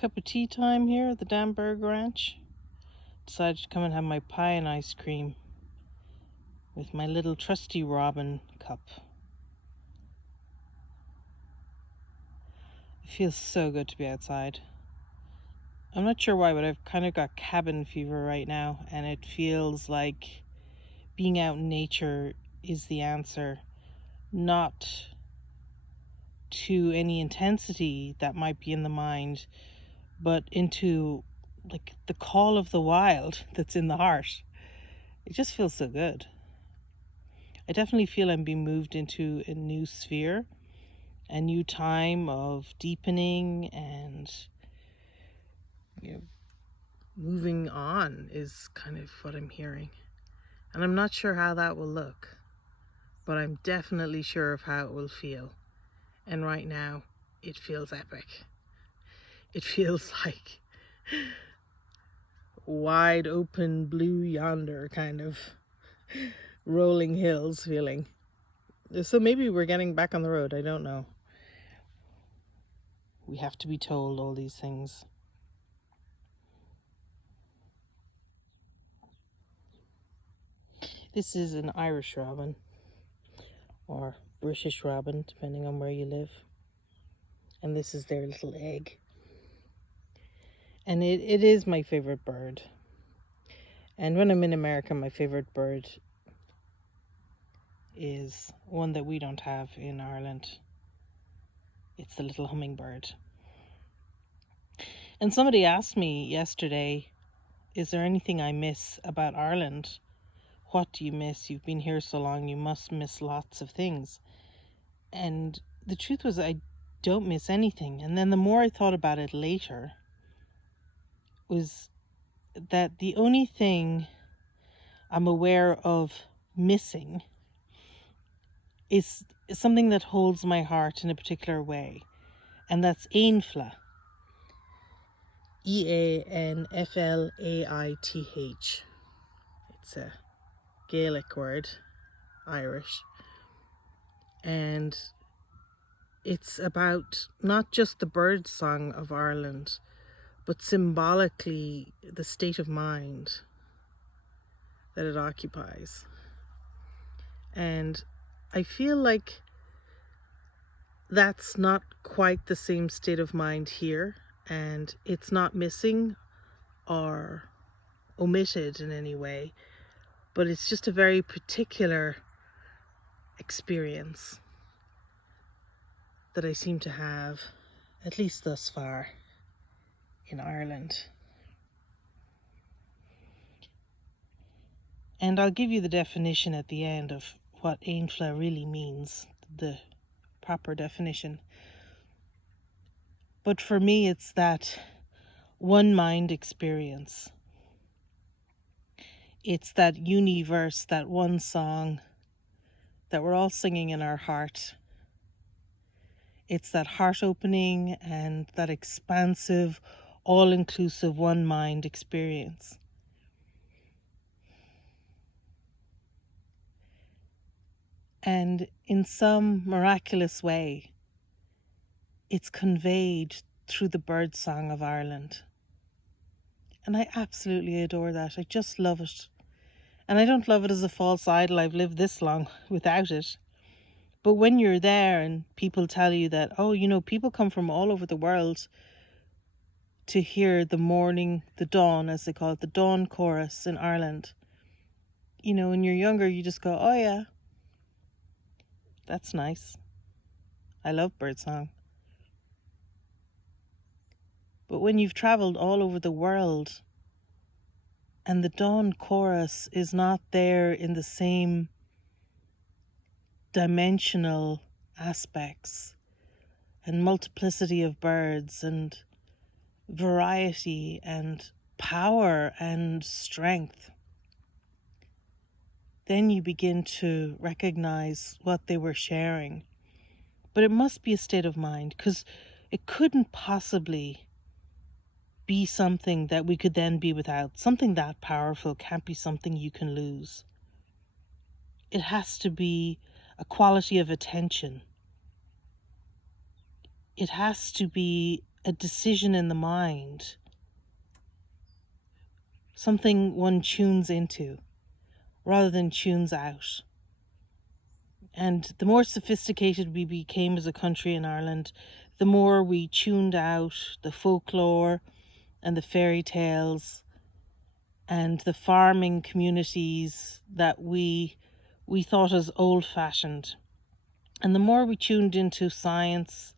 Cup of tea time here at the Danberg Ranch. Decided to come and have my pie and ice cream with my little trusty Robin cup. It feels so good to be outside. I'm not sure why, but I've kind of got cabin fever right now, and it feels like being out in nature is the answer, not to any intensity that might be in the mind, but into like the call of the wild that's in the heart. It just feels so good. I definitely feel I'm being moved into a new sphere, a new time of deepening and moving on is kind of what I'm hearing. And I'm not sure how that will look, but I'm definitely sure of how it will feel. And right now, it feels epic. It feels like wide open blue yonder kind of rolling hills feeling. So maybe we're getting back on the road. I don't know. We have to be told all these things. This is an Irish robin, or British robin, depending on where you live. And this is their little egg. And it is my favorite bird. And when I'm in America, my favorite bird is one that we don't have in Ireland. It's the little hummingbird. And somebody asked me yesterday, is there anything I miss about Ireland? What do you miss? You've been here so long, you must miss lots of things. And the truth was, I don't miss anything. And then the more I thought about it later, was that the only thing I'm aware of missing is something that holds my heart in a particular way. And that's Ainfla. Eanflaith. It's a Gaelic word, Irish. And it's about not just the bird song of Ireland, but symbolically the state of mind that it occupies. And I feel like that's not quite the same state of mind here, and it's not missing or omitted in any way, but it's just a very particular experience that I seem to have, at least thus far, in Ireland. And I'll give you the definition at the end of what Ainfla really means, the proper definition. But for me, it's that one mind experience. It's that universe, that one song that we're all singing in our heart. It's that heart opening and that expansive, all-inclusive one mind experience. And in some miraculous way, it's conveyed through the bird song of Ireland. And I absolutely adore that. I just love it. And I don't love it as a false idol. I've lived this long without it. But when you're there and people tell you that, oh, people come from all over the world to hear the morning, the dawn, as they call it, the dawn chorus in Ireland. When you're younger, you just go, oh yeah, that's nice. I love birdsong. But when you've traveled all over the world and the dawn chorus is not there in the same dimensional aspects and multiplicity of birds and variety and power and strength, then you begin to recognize what they were sharing. But it must be a state of mind, because it couldn't possibly be something that we could then be without. Something that powerful can't be something you can lose. It has to be a quality of attention. It has to be a decision in the mind, something one tunes into rather than tunes out. And the more sophisticated we became as a country in Ireland, the more we tuned out the folklore and the fairy tales and the farming communities that we thought as old-fashioned. And the more we tuned into science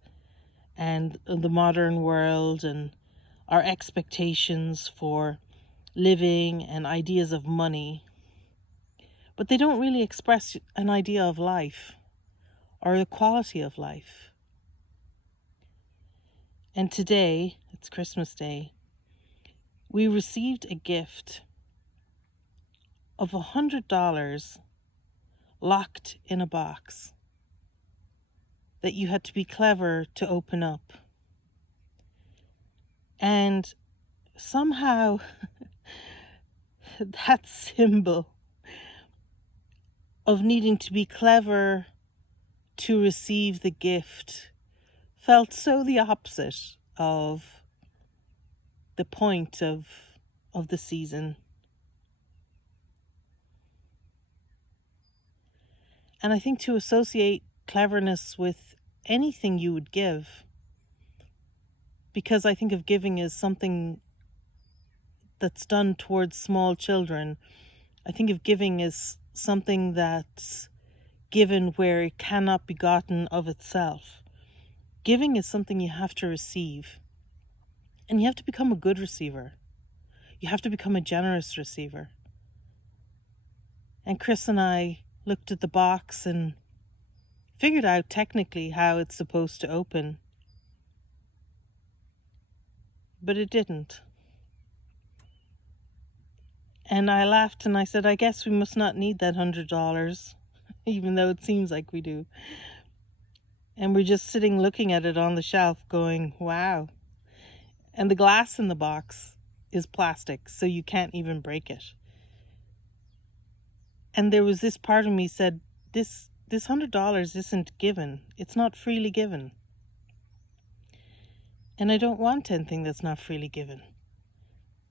and the modern world and our expectations for living and ideas of money, but they don't really express an idea of life or the quality of life. And today, it's Christmas Day, we received a gift of $100 locked in a box that you had to be clever to open up. And somehow that symbol of needing to be clever to receive the gift felt so the opposite of the point of the season. And I think to associate cleverness with anything you would give, because I think of giving as something that's done towards small children. I think of giving as something that's given where it cannot be gotten of itself. Giving is something you have to receive. And you have to become a good receiver. You have to become a generous receiver. And Chris and I looked at the box and figured out technically how it's supposed to open. But it didn't. And I laughed and I said, I guess we must not need that $100, even though it seems like we do. And we're just sitting looking at it on the shelf going, wow. And the glass in the box is plastic, so you can't even break it. And there was this part of me said, this $100 isn't given. It's not freely given. And I don't want anything that's not freely given.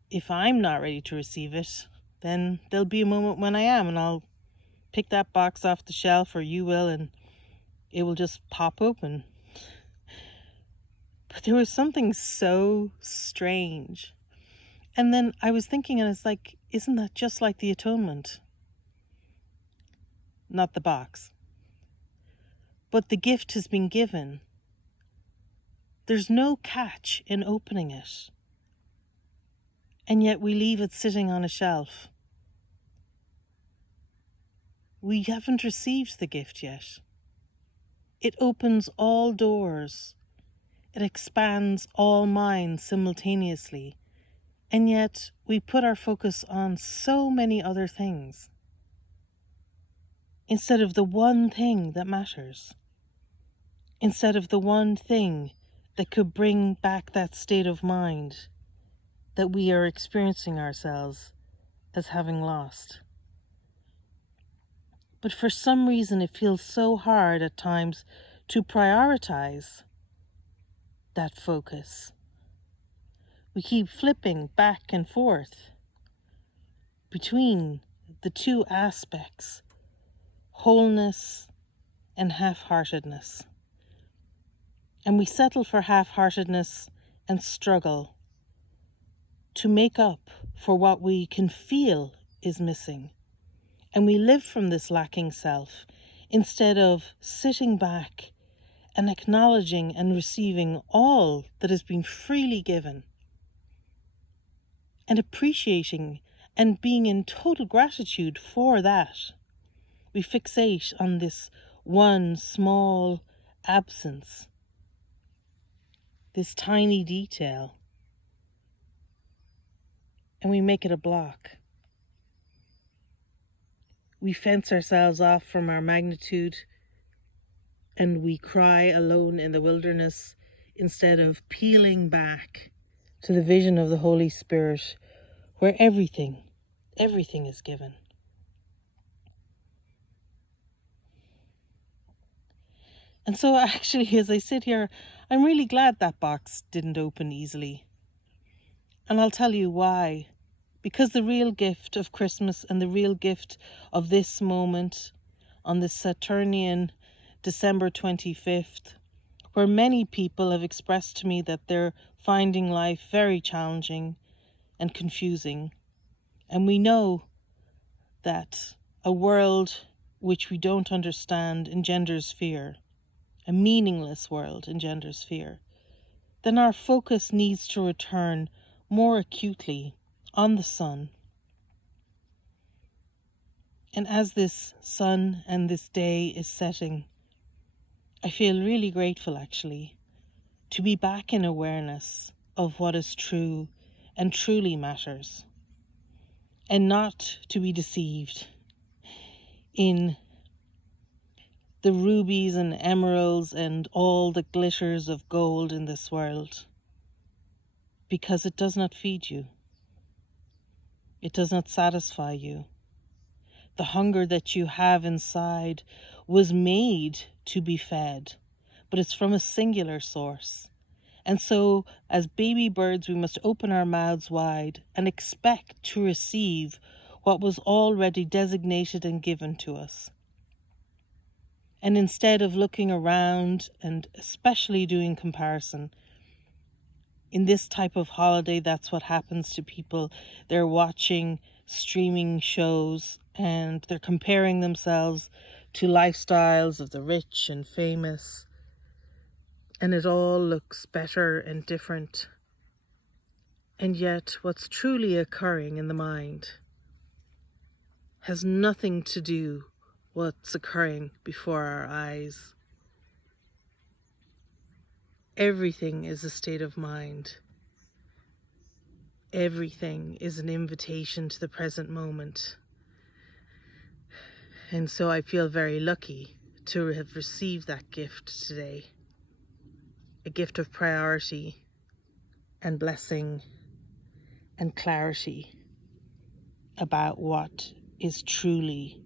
If I'm not ready to receive it, then there'll be a moment when I am, and I'll pick that box off the shelf, or you will, and it will just pop open. But there was something so strange. And then I was thinking, and it's like, isn't that just like the atonement? Not the box. But the gift has been given. There's no catch in opening it. And yet we leave it sitting on a shelf. We haven't received the gift yet. It opens all doors. It expands all minds simultaneously. And yet we put our focus on so many other things instead of the one thing that matters. Instead of the one thing that could bring back that state of mind that we are experiencing ourselves as having lost. But for some reason it feels so hard at times to prioritize that focus. We keep flipping back and forth between the two aspects, wholeness and half-heartedness. And we settle for half-heartedness and struggle to make up for what we can feel is missing. And we live from this lacking self instead of sitting back and acknowledging and receiving all that has been freely given, and appreciating and being in total gratitude for that. We fixate on this one small absence, this tiny detail, and we make it a block. We fence ourselves off from our magnitude, and we cry alone in the wilderness instead of peeling back to the vision of the Holy Spirit, where everything is given. And so actually, as I sit here, I'm really glad that box didn't open easily. And I'll tell you why. Because the real gift of Christmas and the real gift of this moment on this Saturnian December 25th, where many people have expressed to me that they're finding life very challenging and confusing. And we know that a world which we don't understand engenders fear, a meaningless world engenders fear. Then our focus needs to return more acutely on the sun. And as this sun and this day is setting, I feel really grateful actually to be back in awareness of what is true and truly matters, and not to be deceived in the rubies and emeralds and all the glitters of gold in this world, because it does not feed you. It does not satisfy you. The hunger that you have inside was made to be fed, but it's from a singular source. And so, as baby birds, we must open our mouths wide and expect to receive what was already designated and given to us. And instead of looking around and especially doing comparison, in this type of holiday, that's what happens to people. They're watching streaming shows and they're comparing themselves to lifestyles of the rich and famous. And it all looks better and different. And yet, what's truly occurring in the mind has nothing to do with what's occurring before our eyes. Everything is a state of mind. Everything is an invitation to the present moment. And so I feel very lucky to have received that gift today. A gift of priority and blessing and clarity about what is truly